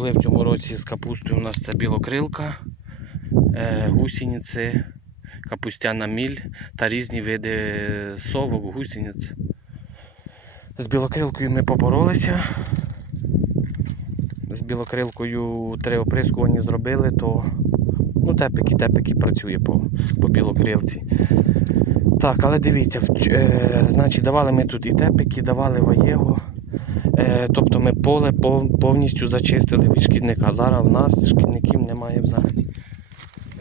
були в цьому році з капустою. У нас це білокрилка, е, гусениці, капустяна міль та різні види совок, гусениць. З білокрилкою ми поборолися. З білокрилкою три оприскування зробили, то ну, тепики, тепики працює по, по білокрилці. Так, але дивіться, вч- е, значить, давали ми тут і тепики, давали ваєго. Е, тобто ми поле повністю зачистили від шкідника. Зараз в нас шкідників немає взагалі.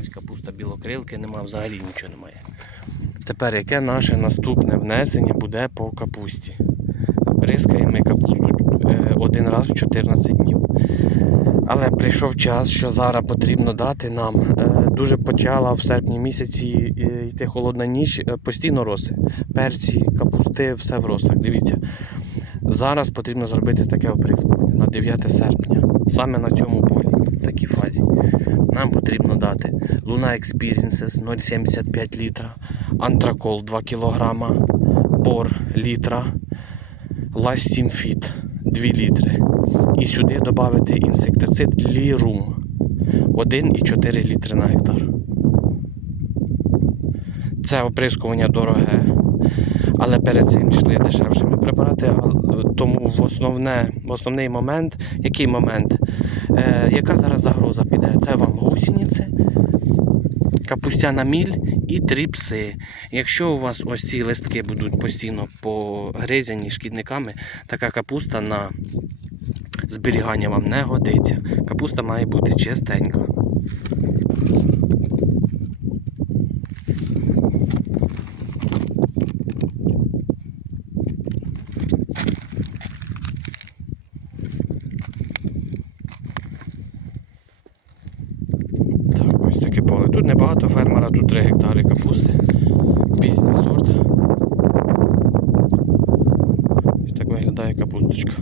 Ось капуста білокрилки, немає взагалі нічого немає. Тепер яке наше наступне внесення буде по капусті? Бризкаємо капусту е, один раз в 14 днів. Але прийшов час, що зараз потрібно дати нам. Е, Дуже почала в серпні місяці йти холодна ніч, постійно роси. Перці, капусти, все в росах. Дивіться. Зараз потрібно зробити таке оприскування на 9 серпня. Саме на цьому полі, в такій фазі. Нам потрібно дати Luna Experiences 0,75 літра, Антракол 2 кг, Бор літра, Ластімфіт 2 літри. І сюди додати інсектицид Лірум 1,4 літри на гектар. Це оприскування дороге, але перед цим йшли дешевшими препарати. е, Тому в, основне, в основний момент, який момент, е, яка зараз загроза піде? Це вам гусениці, капустяна міль і тріпси. Якщо у вас ось ці листки будуть постійно погризані шкідниками, така капуста на зберігання вам не годиться. Капуста має бути чистенька. Так, ось таке поле. Тут небагато фермера, тут 3 гектари капусти. Пізній сорт. І так виглядає капусточка.